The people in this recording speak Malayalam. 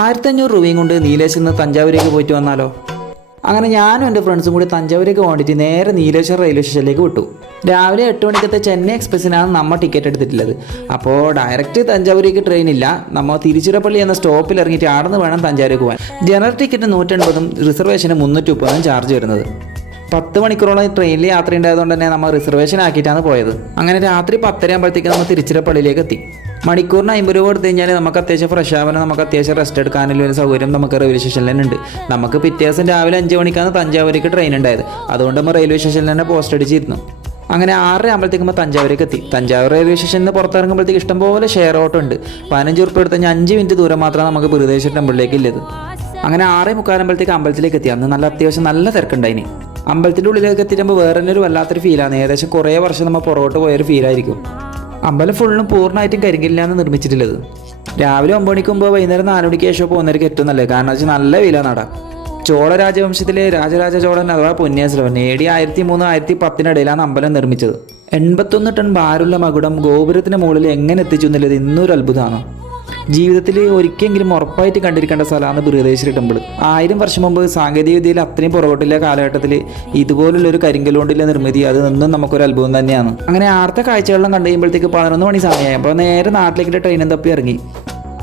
1500 രൂപയും കൊണ്ട് നീലേശ്വരിൽ നിന്ന് തഞ്ചാവൂരേക്ക് പോയിട്ട് വന്നാലോ? അങ്ങനെ ഞാനും എൻ്റെ ഫ്രണ്ട്സും കൂടി തഞ്ചാവൂരേക്ക് വേണ്ടിയിട്ട് നേരെ നീലേശ്വരം റെയിൽവേ സ്റ്റേഷനിലേക്ക് വിട്ടു. രാവിലെ 8 മണിക്കത്തെ ചെന്നൈ എക്സ്പ്രസ്സിനാണ് നമ്മൾ ടിക്കറ്റ് എടുത്തിട്ടുള്ളത്. അപ്പോൾ ഡയറക്റ്റ് തഞ്ചാവൂരേക്ക് ട്രെയിൻ ഇല്ല. നമ്മൾ തിരുച്ചിറപ്പള്ളി എന്ന സ്റ്റോപ്പിൽ ഇറങ്ങിയിട്ട് അവിടെ നിന്ന് വേണം തഞ്ചാവൂരേക്ക് പോകാൻ. ജനറൽ ടിക്കറ്റ് 180ഉം റിസർവേഷന് 330ഉം ചാർജ് വരുന്നത്. 10 മണിക്കൂറോളം ട്രെയിനിൽ യാത്ര ഉണ്ടായതുകൊണ്ട് തന്നെ നമ്മൾ റിസർവേഷൻ ആക്കിയിട്ടാണ് പോയത്. അങ്ങനെ രാത്രി 10:30 ആകുമ്പോഴത്തേക്ക് നമ്മൾ തിരുച്ചിറപ്പള്ളിയിലേക്ക് എത്തി. മണിക്കൂറിന് 50 രൂപ കൊടുത്തു കഴിഞ്ഞാൽ നമുക്ക് അത്യാവശ്യം ഫ്രഷ് ആവാനും നമുക്ക് അത്യാവശ്യം റെസ്റ്റ് എടുക്കാനുള്ള ഒരു സൗകര്യം നമുക്ക് റെയിൽവേ സ്റ്റേഷനിൽ തന്നെ ഉണ്ട്. നമുക്ക് പിറ്റേ ദിവസം രാവിലെ 5 മണിക്കാണ് തഞ്ചാവൂരേക്ക് ട്രെയിൻ ഉണ്ടായത്. അതുകൊണ്ട് നമ്മൾ റെയിൽവേ സ്റ്റേഷനിൽ തന്നെ പോസ്റ്റ് അടിച്ചിരുന്നു. അങ്ങനെ 6:30 ആകുമ്പോഴത്തേക്കും നമ്മൾ തഞ്ചാവൂരേക്ക് എത്തി. തഞ്ചാവൂർ റെയിൽവേ സ്റ്റേഷനിൽ നിന്ന് പുറത്തിറങ്ങുമ്പോഴത്തേക്ക് ഇഷ്ടംപോലെ ഷെയർ ഓട്ടോ ഉണ്ട്. 15 രൂപ എടുത്ത് കഴിഞ്ഞാൽ 5 മിനിറ്റ് ദൂരം മാത്രമാണ് നമുക്ക് ബൃഹദേശ്വര ടെമ്പിളിലേക്ക് ഇല്ലത്. അങ്ങനെ 6:45 ആകുമ്പോഴത്തേക്ക് അമ്പലത്തിലേക്ക് എത്തി. അന്ന് അത്യാവശ്യം നല്ല തിരക്കുണ്ടായിന്. അമ്പലത്തിൻ്റെ ഉള്ളിലേക്ക് എത്തിയിട്ടുമ്പോൾ വേറെ തന്നെ ഒരു വല്ലാത്തൊരു ഫീലാണ്. ഏകദേശം കുറേ വർഷം നമ്മൾ പുറകോട്ട് പോയൊരു ഫീലായിരിക്കും. അമ്പലം ഫുള്ളും പൂർണ്ണമായിട്ടും കരിങ്കല്ലിലാണ് നിർമ്മിച്ചിട്ടുള്ളത്. രാവിലെ 9 മണിക്ക് മുമ്പ് വൈകുന്നേരം 4 മണിക്ക് ശേഷം പോകുന്നവർക്ക് ഏറ്റവും നല്ലത്. കാരണം വെച്ചാൽ നല്ല വെയിലാണ് നട. ചോള രാജവംശത്തിലെ രാജരാജ ചോളൻ അഥവാ പൊന്നിയാശ്രവൻ AD 1003-1010 ഇടയിലാണ് അമ്പലം നിർമ്മിച്ചത്. 81 ടൺ ഭാരമുള്ള മകുടം ഗോപുരത്തിന് മുകളിൽ എങ്ങനെ എത്തിച്ചു എന്നുള്ളത് ഇന്നൊരു അത്ഭുതമാണ്. ജീവിതത്തിൽ ഒരിക്കലെങ്കിലും ഉറപ്പായിട്ട് കണ്ടിരിക്കേണ്ട സ്ഥലമാണ് ബൃഹദേശ്വര ടെമ്പിൾ. 1000 വർഷം മുമ്പ് സാങ്കേതിക വിദ്യയിൽ അത്രയും പുറകോട്ടില്ല കാലഘട്ടത്തിൽ ഇതുപോലുള്ളൊരു കരിങ്കല്ലുകൊണ്ടുള്ള നിർമ്മിതി അത് നിന്നും നമുക്കൊരു അത്ഭുതം തന്നെയാണ്. അങ്ങനെ ആർത്തെ കാഴ്ചകളെല്ലാം കണ്ടു കഴിയുമ്പോഴത്തേക്ക് 11 മണി സമയമായി. അപ്പോൾ നേരെ നാട്ടിലേക്ക് ട്രെയിനും തപ്പി ഇറങ്ങി.